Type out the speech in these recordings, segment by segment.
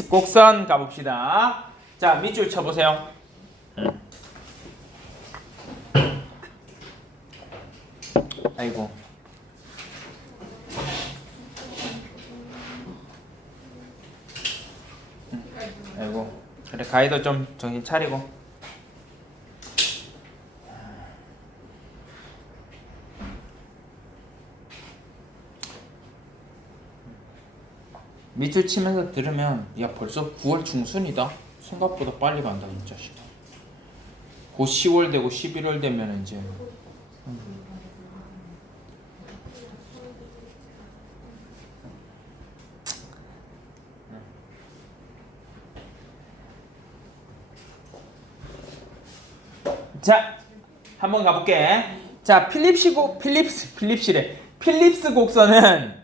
필립스 곡선 가봅시다. 자, 밑줄 쳐보세요. 아이고. 아이고. 그래, 가이드 좀 정신 차리고. 밑줄 치면서 들으면 야 벌써 9월 중순이다. 생각보다 빨리 간다 진짜. 곧 10월 되고 11월 되면 이제 자 한번 가볼게. 자 필립스 곡선은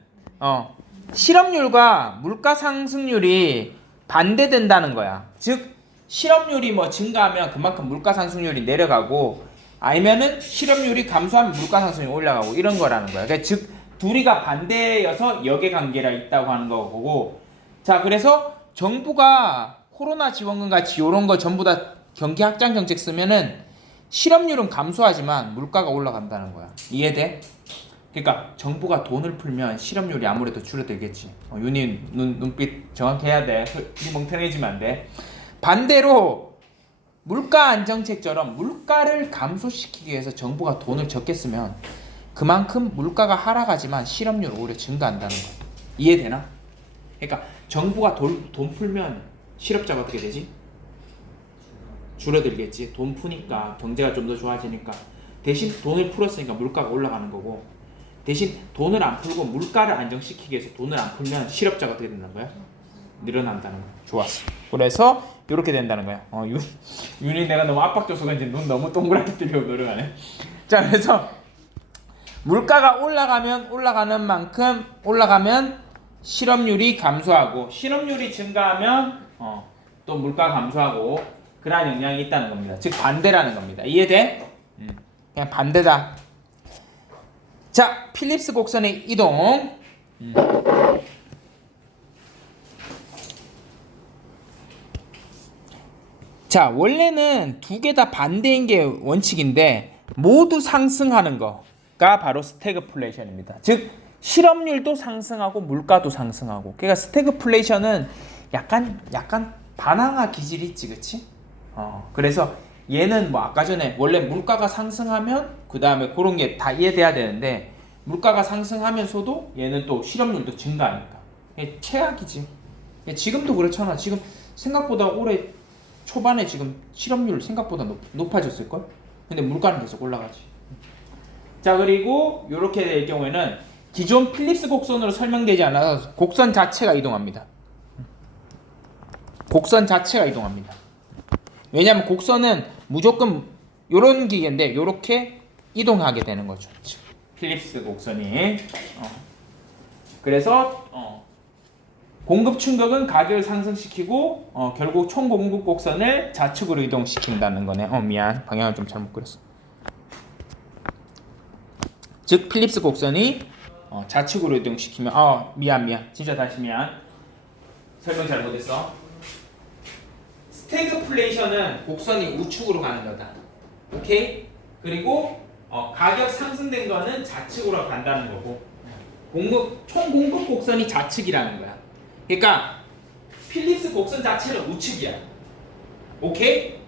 실업률과 물가 상승률이 반대된다는 거야. 즉 실업률이 뭐 증가하면 그만큼 물가 상승률이 내려가고 아니면은 실업률이 감소하면 물가 상승률이 올라가고 이런 거라는 거야. 그러니까 즉 둘이가 반대여서 역의 관계가 있다고 하는 거고. 자 그래서 정부가 코로나 지원금 같이 이런 거 전부 다 경기 확장 정책 쓰면은 실업률은 감소하지만 물가가 올라간다는 거야. 이해돼? 그러니까 정부가 돈을 풀면 실업률이 아무래도 줄어들겠지. 윤희 눈빛 정확히 해야 돼. 멍청해지면 안 돼. 반대로 물가 안정책처럼 물가를 감소시키기 위해서 정부가 돈을 적게 쓰면 그만큼 물가가 하락하지만 실업률은 오히려 증가한다는 거야. 이해되나? 그러니까 정부가 돈 풀면 실업자가 어떻게 되지? 줄어들겠지. 돈 푸니까 경제가 좀 더 좋아지니까. 대신 돈을 풀었으니까 물가가 올라가는 거고, 대신 돈을 안 풀고 물가를 안정시키기 위해서 돈을 안 풀면 실업자가 어떻게 된다는 거야? 늘어난다는 거야. 좋았어. 그래서 이렇게 된다는 거야. 윤이 내가 너무 압박 줘서 그런지 눈 너무 동그랗게 뜨려고 노력하네. 자 그래서 물가가 올라가면 실업률이 감소하고 실업률이 증가하면 또 물가가 감소하고 그러한 영향이 있다는 겁니다. 즉 반대라는 겁니다. 이해돼? 그냥 반대다. 자, 필립스 곡선의 이동. 자, 원래는 두 개 다 반대인 게 원칙인데 모두 상승하는 거가 바로 스태그플레이션입니다. 즉 실업률도 상승하고 물가도 상승하고. 그러니까 스태그플레이션은 약간 반항아 기질이 있지, 그렇지? 그래서 얘는 뭐 아까 전에 원래 물가가 상승하면 그 다음에 그런 게 다 이해돼야 되는데 물가가 상승하면서도 얘는 또 실업률도 증가하니까 최악이지. 지금도 그렇잖아. 지금 생각보다 올해 초반에 지금 실업률 생각보다 높아졌을걸? 근데 물가는 계속 올라가지. 자 그리고 이렇게 될 경우에는 기존 필립스 곡선으로 설명되지 않아서 곡선 자체가 이동합니다. 곡선 자체가 이동합니다. 왜냐하면 곡선은 무조건 요런 기계인데 요렇게 이동하게 되는 거죠. 필립스 곡선이. 그래서 공급 충격은 가격을 상승시키고 결국 총 공급 곡선을 좌측으로 이동시킨다는 거네. 미안. 방향을 좀 잘못 그렸어. 즉 필립스 곡선이 좌측으로 이동시키면 미안. 진짜 다시 미안. 설명 잘못했어. 스태그플레이션은 곡선이 우측으로 가는 거다. 오케이? 그리고 가격 상승된 거는 좌측으로 간다는 거고 총 공급 곡선이 좌측이라는 거야. 그러니까 필립스 곡선 자체는 우측이야. 오케이?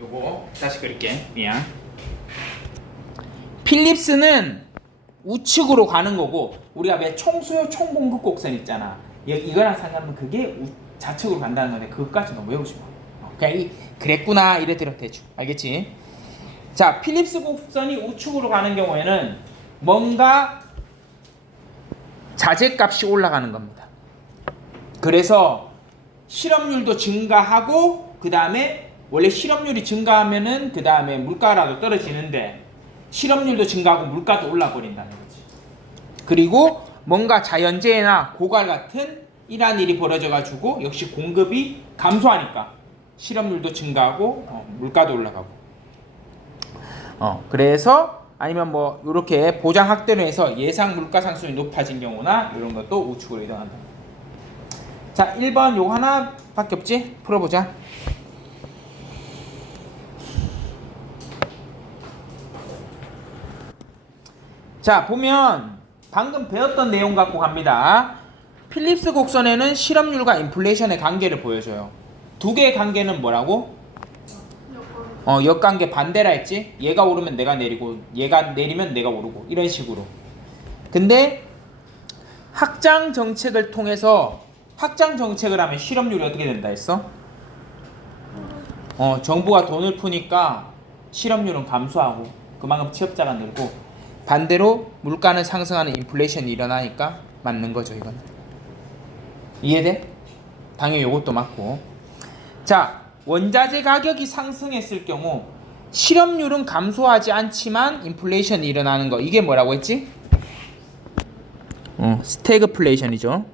요거 다시 그릴게. 미안. 필립스는 우측으로 가는 거고 우리가 왜 총수요 총공급 곡선 있잖아. 이거랑 상관없는 그게 좌측으로 간다는 건데 그것까지는 외우지 마. 그냥 그랬구나 이래 들어 대충 알겠지? 자 필립스 곡선이 우측으로 가는 경우에는 뭔가 자재값이 올라가는 겁니다. 그래서 실업률도 증가하고 그 다음에 원래 실업률이 증가하면은 그 다음에 물가라도 떨어지는데 실업률도 증가하고 물가도 올라버린다는 거지. 그리고 뭔가 자연재해나 고갈 같은 이러한 일이 벌어져가지고 역시 공급이 감소하니까 실업률도 증가하고 물가도 올라가고. 그래서 아니면 뭐 이렇게 보장 확대로 해서 예상 물가 상승이 높아진 경우나 이런 것도 우측으로 이동한다. 자, 1번 요거 하나밖에 없지? 풀어보자. 자, 보면 방금 배웠던 내용 갖고 갑니다. 필립스 곡선에는 실업률과 인플레이션의 관계를 보여줘요. 두 개의 관계는 뭐라고? 역관계 반대라 했지? 얘가 오르면 내가 내리고 얘가 내리면 내가 오르고 이런 식으로. 근데 확장 정책을 통해서 확장 정책을 하면 실업률이 어떻게 된다 했어? 정부가 돈을 푸니까 실업률은 감소하고 그만큼 취업자가 늘고 반대로 물가는 상승하는 인플레이션이 일어나니까 맞는 거죠. 이건 이해돼? 당연히 이것도 맞고. 자, 원자재 가격이 상승했을 경우 실업률은 감소하지 않지만 인플레이션이 일어나는 거, 이게 뭐라고 했지? 스태그플레이션이죠.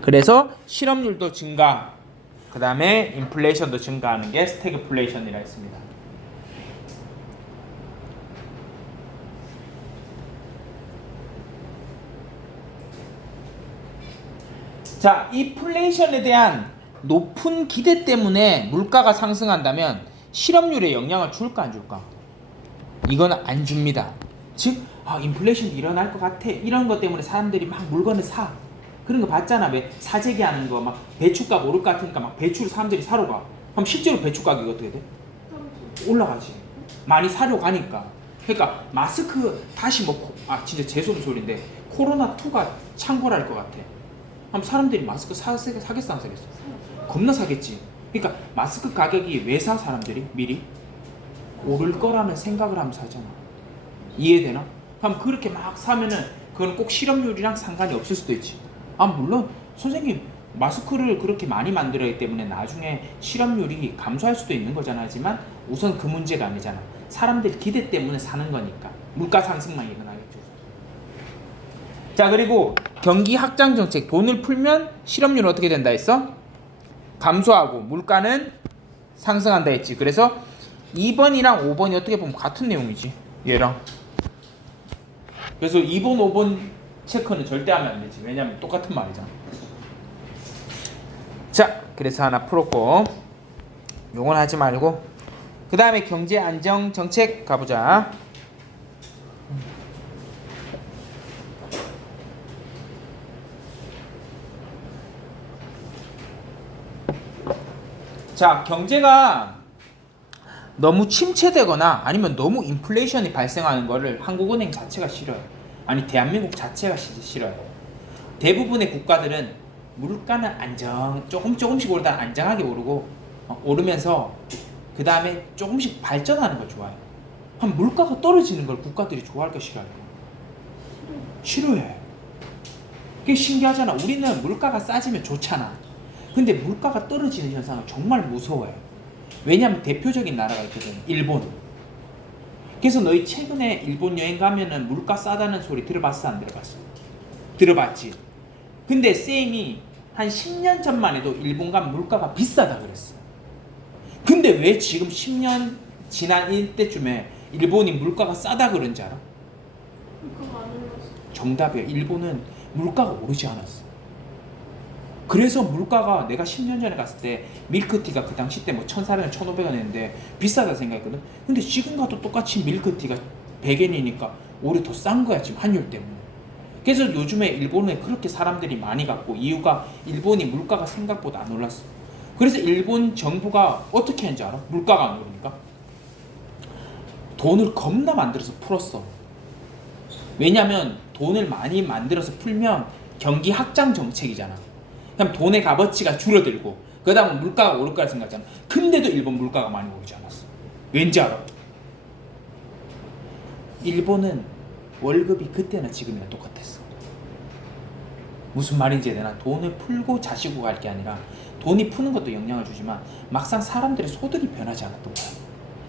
그래서 실업률도 증가, 그 다음에 인플레이션도 증가하는 게 스태그플레이션이라 했습니다. 자, 인플레이션에 대한 높은 기대 때문에 물가가 상승한다면 실업률에 영향을 줄까 안 줄까? 이거는 안 줍니다. 즉, 인플레이션이 일어날 것 같아, 이런 것 때문에 사람들이 막 물건을 사. 그런 거 봤잖아. 왜 사재기 하는 거 막 배추값 오를 것 같으니까 막 배추를 사람들이 사러 가. 그럼 실제로 배추 가격이 어떻게 돼? 올라가지. 많이 사러 가니까. 그러니까 마스크 다시 진짜 재수없는 소리인데 코로나2가 창궐할 것 같아. 그럼 사람들이 마스크 사겠어 안 사겠어? 겁나 사겠지. 그러니까 마스크 가격이 왜 사? 사람들이 미리 오를 거라는 생각을 하면 사잖아. 이해되나? 그럼 그렇게 막 사면은 그건 꼭 실업률이랑 상관이 없을 수도 있지. 물론 선생님 마스크를 그렇게 많이 만들어야 때문에 나중에 실업률이 감소할 수도 있는 거잖아. 하지만 우선 그 문제가 아니잖아. 사람들 기대 때문에 사는 거니까 물가 상승만 일어나겠죠. 자, 그리고 경기 확장 정책, 돈을 풀면 실업률은 어떻게 된다 했어? 감소하고 물가는 상승한다 했지. 그래서 2번이랑 5번이 어떻게 보면 같은 내용이지, 얘랑. 그래서 2번, 5번 체크는 절대 하면 안 되지. 왜냐면 똑같은 말이잖아. 자, 그래서 하나 풀었고 요건 하지 말고 그 다음에 경제 안정 정책 가보자. 자, 경제가 너무 침체되거나 아니면 너무 인플레이션이 발생하는 거를 한국은행 자체가 싫어요. 아니, 대한민국 자체가 싫어요. 대부분의 국가들은 물가는 조금씩 오르다 안정하게 오르고 오르면서 그 다음에 조금씩 발전하는 걸 좋아해요. 한 물가가 떨어지는 걸 국가들이 좋아할까 싫어할까? 싫어해. 그게 신기하잖아. 우리는 물가가 싸지면 좋잖아. 근데 물가가 떨어지는 현상은 정말 무서워요. 왜냐면 대표적인 나라가 있거든. 일본. 그래서 너희 최근에 일본 여행 가면은 물가 싸다는 소리 들어봤어 안 들어봤어? 들어봤지. 근데 쌤이 한 10년 전만 해도 일본 가면 물가가 비싸다 그랬어. 근데 왜 지금 10년 지난 이때쯤에 일본이 물가가 싸다 그런지 알아? 물가가 안 올랐어. 정답이야. 일본은 물가가 오르지 않았어. 그래서 물가가, 내가 10년 전에 갔을 때 밀크티가 그 당시 때 뭐 1,400원, 1,500원 했는데 비싸다 생각했거든. 근데 지금 가도 똑같이 밀크티가 100엔이니까 오히려 더 싼 거야, 지금 환율 때문에. 그래서 요즘에 일본에 그렇게 사람들이 많이 갔고, 이유가 일본이 물가가 생각보다 안 올랐어. 그래서 일본 정부가 어떻게 했는지 알아? 물가가 안 오르니까 돈을 겁나 만들어서 풀었어. 왜냐면 돈을 많이 만들어서 풀면 경기 확장 정책이잖아. 그럼 돈의 값어치가 줄어들고 그 다음에 물가가 오를 거라 생각하잖아. 근데도 일본 물가가 많이 오르지 않았어. 왠지 알아? 일본은 월급이 그때나 지금이나 똑같았어. 무슨 말인지 되나? 돈을 풀고 자시고 갈 게 아니라 돈이 푸는 것도 영향을 주지만 막상 사람들의 소득이 변하지 않았던 거야.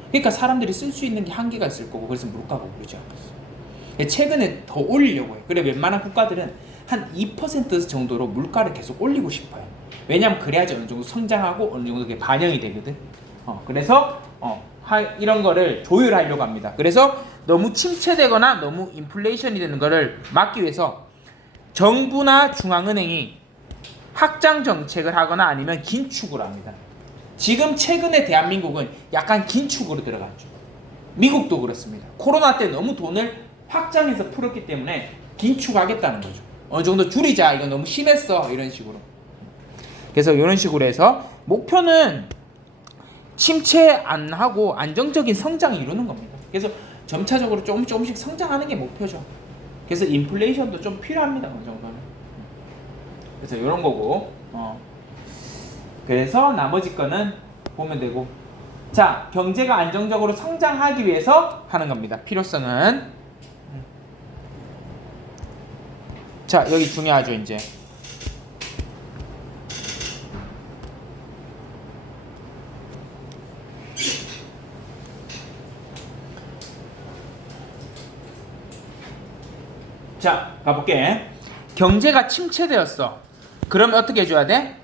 그러니까 사람들이 쓸 수 있는 게 한계가 있을 거고, 그래서 물가가 오르지 않았어. 최근에 더 올리려고 해. 그래, 웬만한 국가들은 한 2% 정도로 물가를 계속 올리고 싶어요. 왜냐면 그래야지 어느 정도 성장하고 어느 정도 그게 반영이 되거든. 그래서 이런 거를 조율하려고 합니다. 그래서 너무 침체되거나 너무 인플레이션이 되는 거를 막기 위해서 정부나 중앙은행이 확장 정책을 하거나 아니면 긴축을 합니다. 지금 최근에 대한민국은 약간 긴축으로 들어갔죠. 미국도 그렇습니다. 코로나 때 너무 돈을 확장해서 풀었기 때문에 긴축하겠다는 거죠. 어느 정도 줄이자. 이거 너무 심했어. 이런 식으로. 그래서 이런 식으로 해서 목표는 침체 안 하고 안정적인 성장을 이루는 겁니다. 그래서 점차적으로 조금씩 성장하는 게 목표죠. 그래서 인플레이션도 좀 필요합니다. 어느 정도는. 그래서 이런 거고. 그래서 나머지 거는 보면 되고. 자, 경제가 안정적으로 성장하기 위해서 하는 겁니다. 필요성은. 자, 여기 중요하죠, 이제. 자, 가볼게. 경제가 침체되었어. 그러면 어떻게 해줘야 돼?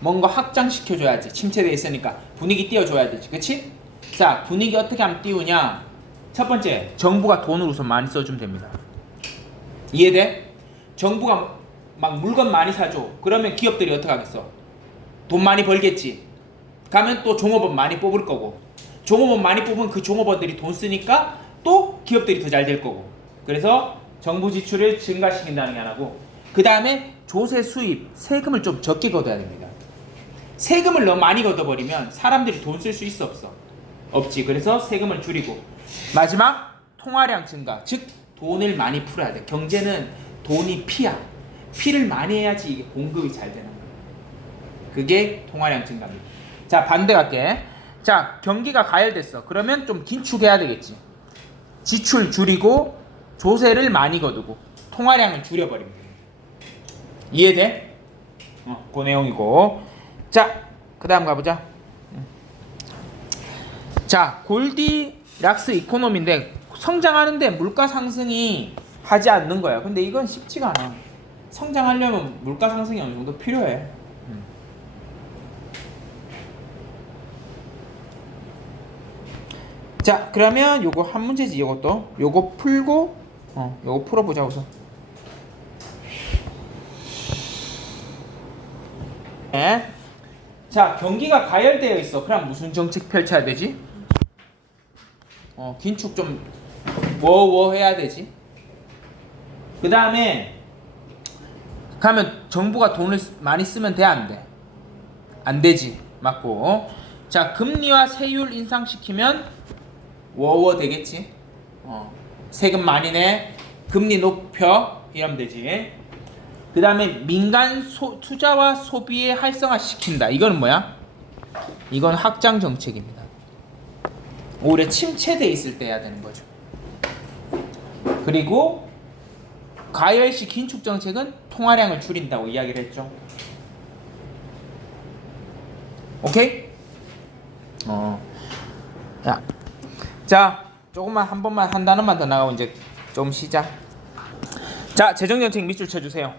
뭔가 확장시켜줘야지. 침체되어 있으니까 분위기 띄워줘야 되지. 그치? 자, 분위기 어떻게 하면 띄우냐? 첫 번째, 정부가 돈을 우선 많이 써주면 됩니다. 이해돼? 정부가 막 물건 많이 사줘. 그러면 기업들이 어떻게 하겠어? 돈 많이 벌겠지. 가면 또 종업원 많이 뽑을 거고, 종업원 많이 뽑으면 그 종업원들이 돈 쓰니까 또 기업들이 더 잘 될 거고. 그래서 정부 지출을 증가시킨다는 게 하나고, 그 다음에 조세 수입, 세금을 좀 적게 걷어야 됩니다. 세금을 너무 많이 걷어버리면 사람들이 돈 쓸 수 있어 없어? 없지. 그래서 세금을 줄이고, 마지막 통화량 증가, 즉 돈을 많이 풀어야 돼. 경제는 돈이 피야. 피를 많이 해야지 이게 공급이 잘 되는 거야. 그게 통화량 증가입니다. 자, 반대 갈게. 자, 경기가 가열됐어. 그러면 좀 긴축해야 되겠지. 지출 줄이고 조세를 많이 거두고 통화량을 줄여버립니다. 이해돼? 그 내용이고. 자, 그 다음 가보자. 자, 골디락스 이코노미인데 성장하는데 물가 상승이 하지 않는 거야. 근데 이건 쉽지가 않아. 성장하려면 물가 상승이 어느 정도 필요해. 자, 그러면 요거 한 문제지. 요것도 요거 풀고 요거 풀어보자 우선. 네. 자, 경기가 가열되어 있어. 그럼 무슨 정책 펼쳐야 되지? 긴축 좀 해야 되지. 그 다음에 가면 정부가 돈을 많이 쓰면 돼, 안 돼? 안 되지. 맞고. 자, 금리와 세율 인상시키면 되겠지. 세금 많이 내, 금리 높여, 이러면 되지. 그 다음에 민간 투자와 소비에 활성화시킨다. 이거는 뭐야? 이건 확장 정책입니다. 오히려 침체돼 있을 때 해야 되는 거죠. 그리고 가열시 긴축 정책은 통화량을 줄인다고 이야기를 했죠. 오케이? 자, 조금만 한 번만 한 단어만 더 나가고 이제 좀 쉬자. 자, 재정정책 밑줄 쳐주세요.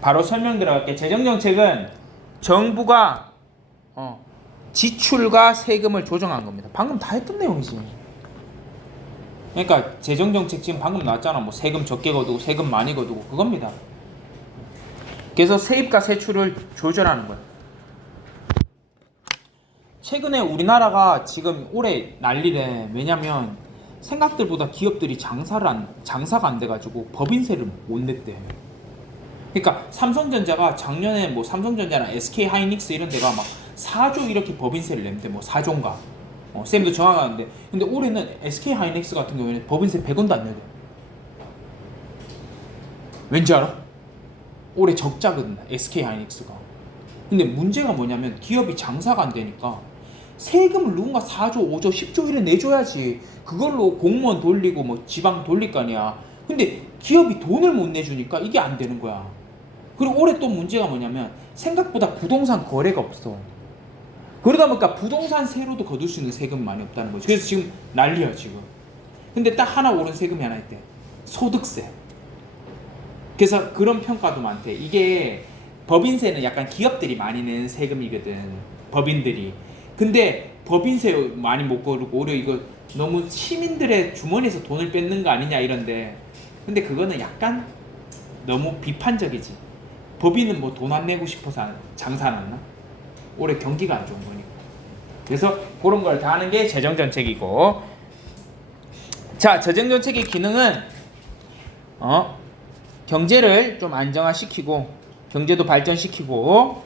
바로 설명 들어갈게. 재정정책은 정부가 지출과 세금을 조정한 겁니다. 방금 다 했던 내용이지. 그러니까 재정정책 지금 방금 나왔잖아. 뭐 세금 적게 거두고 세금 많이 거두고 그겁니다. 그래서 세입과 세출을 조절하는 거예요. 최근에 우리나라가 지금 올해 난리래. 왜냐면 생각들보다 기업들이 장사가 안 돼가지고 법인세를 못 냈대. 그러니까 삼성전자가 작년에 뭐 삼성전자나 SK하이닉스 이런 데가 막 4조 이렇게 법인세를 냈는데 뭐 4조인가. 쌤도 정확하는데. 근데 올해는 SK하이닉스 같은 경우에는 법인세 100원도 안 내요. 왠지 알아? 올해 적자거든, SK하이닉스가. 근데 문제가 뭐냐면 기업이 장사가 안 되니까 세금을 누군가 4조, 5조, 10조 이래 내줘야지. 그걸로 공무원 돌리고 뭐 지방 돌릴 거 아니야. 근데 기업이 돈을 못 내주니까 이게 안 되는 거야. 그리고 올해 또 문제가 뭐냐면 생각보다 부동산 거래가 없어. 그러다 보니까 부동산 세로도 거둘 수 있는 세금이 많이 없다는 거지. 그래서 지금 난리야 지금. 근데 딱 하나 오른 세금이 하나 있대. 소득세. 그래서 그런 평가도 많대. 이게 법인세는 약간 기업들이 많이 내는 세금이거든. 법인들이. 근데 법인세 많이 못 거르고 오히려 이거 너무 시민들의 주머니에서 돈을 뺏는 거 아니냐 이런데, 근데 그거는 약간 너무 비판적이지. 법인은 뭐 돈 안 내고 싶어서 장사 안 했나? 올해 경기가 안 좋은 거니까. 그래서 그런 걸 다 하는 게 재정정책이고, 자, 재정정책의 기능은 경제를 좀 안정화시키고 경제도 발전시키고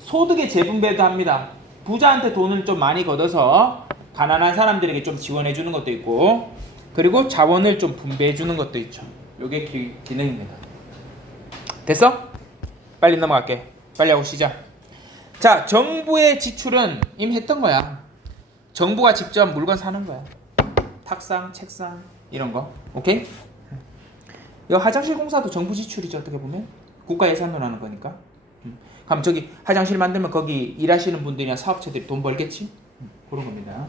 소득의 재분배도 합니다. 부자한테 돈을 좀 많이 걷어서 가난한 사람들에게 좀 지원해 주는 것도 있고, 그리고 자원을 좀 분배해 주는 것도 있죠. 이게 기능입니다. 됐어? 빨리 넘어갈게. 빨리 하고 시작. 자, 정부의 지출은 이미 했던 거야. 정부가 직접 물건 사는 거야. 탁상, 책상 이런 거. 오케이? 이 화장실 공사도 정부 지출이죠. 어떻게 보면 국가 예산으로 하는 거니까. 그럼 저기 화장실 만들면 거기 일하시는 분들이나 사업체들이 돈 벌겠지? 그런 겁니다.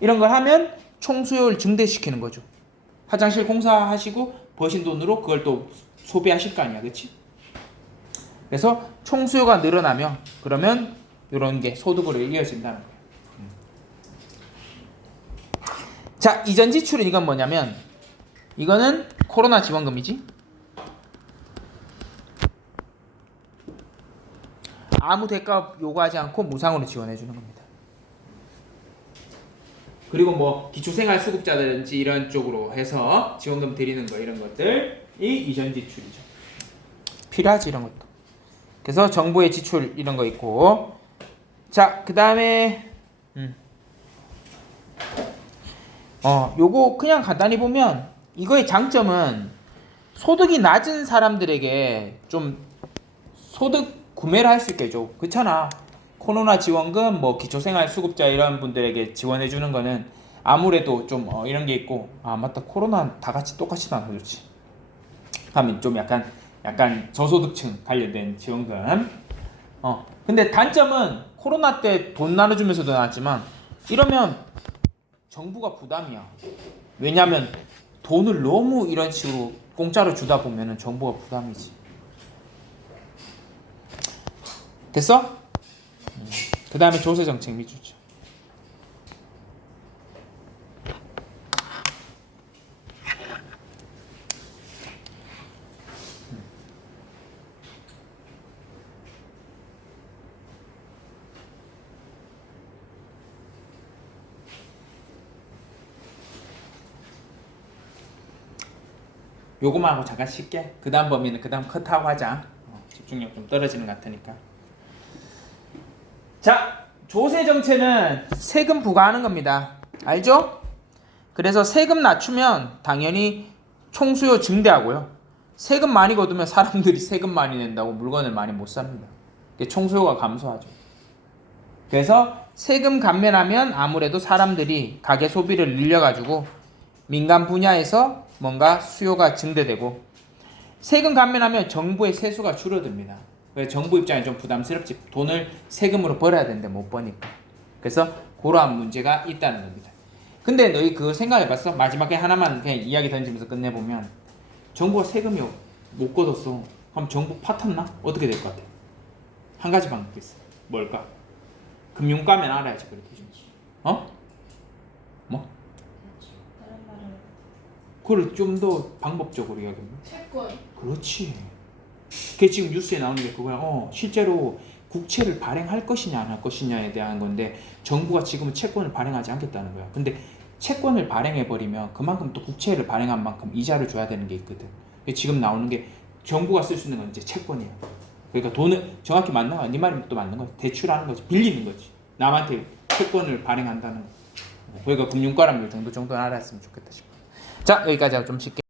이런 걸 하면 총수요를 증대시키는 거죠. 화장실 공사하시고 버신 돈으로 그걸 또 소비하실 거 아니야, 그렇지? 그래서 총수요가 늘어나면 그러면 이런 게 소득으로 이어진다는 거예요. 자, 이전 지출은 이건 뭐냐면 이거는 코로나 지원금이지. 아무 대가 요구하지 않고 무상으로 지원해 주는 겁니다. 그리고 뭐 기초생활수급자든지 이런 쪽으로 해서 지원금 드리는 거 이런 것들이 이전 지출이죠. 필요하지 이런 것도. 그래서 정부의 지출 이런 거 있고, 자, 그 다음에 요거 그냥 간단히 보면 이거의 장점은 소득이 낮은 사람들에게 좀 소득 구매를 할 수 있게 해줘. 그렇잖아. 코로나 지원금, 뭐 기초생활수급자 이런 분들에게 지원해 주는 거는 아무래도 좀 이런 게 있고, 아 맞다, 코로나 다 같이 똑같이 나눠 좋지. 하면 좀 약간 저소득층 관련된 지원금. 근데 단점은 코로나 때 돈 나눠주면서도 나왔지만 이러면 정부가 부담이야. 왜냐면 돈을 너무 이런 식으로 공짜로 주다 보면은 정부가 부담이지. 됐어? 그 다음에 조세정책 미주죠. 요거만 하고 잠깐 쉴게. 그 다음 범위는 그 다음 컷하고 하자. 집중력 좀 떨어지는 것 같으니까. 자, 조세 정책은 세금 부과하는 겁니다. 알죠? 그래서 세금 낮추면 당연히 총수요 증대하고요. 세금 많이 거두면 사람들이 세금 많이 낸다고 물건을 많이 못 삽니다. 총수요가 감소하죠. 그래서 세금 감면하면 아무래도 사람들이 가계 소비를 늘려가지고 민간 분야에서 뭔가 수요가 증대되고, 세금 감면하면 정부의 세수가 줄어듭니다. 그래서 정부 입장에 좀 부담스럽지. 돈을 세금으로 벌어야 되는데 못 버니까. 그래서 그러한 문제가 있다는 겁니다. 근데 너희 그거 생각해봤어? 마지막에 하나만 그냥 이야기 던지면서 끝내보면 정부가 세금이 못 걷었어. 그럼 정부 파탄나? 어떻게 될 것 같아? 한 가지 방법이 있어. 뭘까? 금융가면 알아야지. 그렇게 뭐? 그걸 좀 더 방법적으로 이야기하면 채권. 그렇지. 그게 지금 뉴스에 나오는 게 그거야. 실제로 국채를 발행할 것이냐 안 할 것이냐에 대한 건데 정부가 지금은 채권을 발행하지 않겠다는 거야. 근데 채권을 발행해버리면 그만큼 또 국채를 발행한 만큼 이자를 줘야 되는 게 있거든. 지금 나오는 게 정부가 쓸 수 있는 건 이제 채권이야. 그러니까 돈을 정확히 맞는 거야. 네 말이 또 맞는 거지. 대출하는 거지. 빌리는 거지. 남한테 채권을 발행한다는 거. 그러니까 금융가람들 정도는 알았으면 좋겠다 싶어. 자, 여기까지 하고 좀 쉽게.